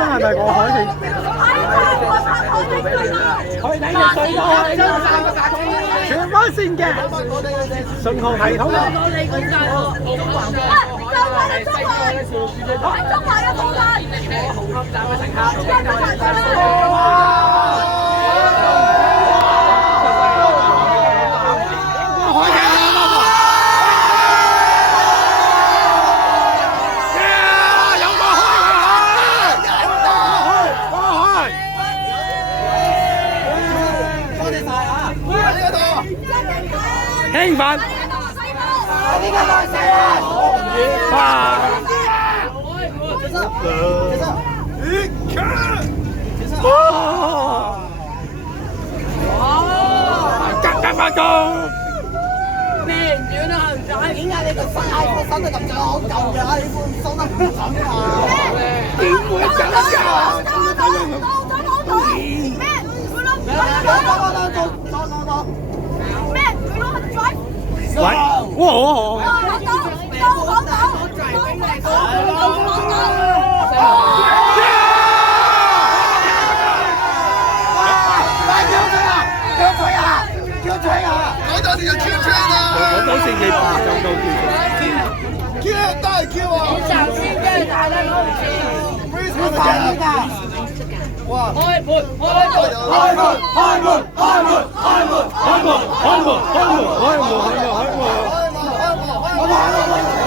係咪過海先？佢睇嘅隧道係全翻線嘅信號系統。中環嘅部分。紅磡站嘅乘客。興奮！急發功！咩唔遠啊？唔使點解你個手得咁長？好舊㗎，你副手得唔長啊？點會咁㗎？喂，哇！叫吹啊！講到你就叫吹啦！講到先至就到叫大叫啊！你小心啲，大家都唔知。非常簡單。哇！開門！開門！開門！開門！開門！開門！開門！開門！開門！開門！開門！開門！開門！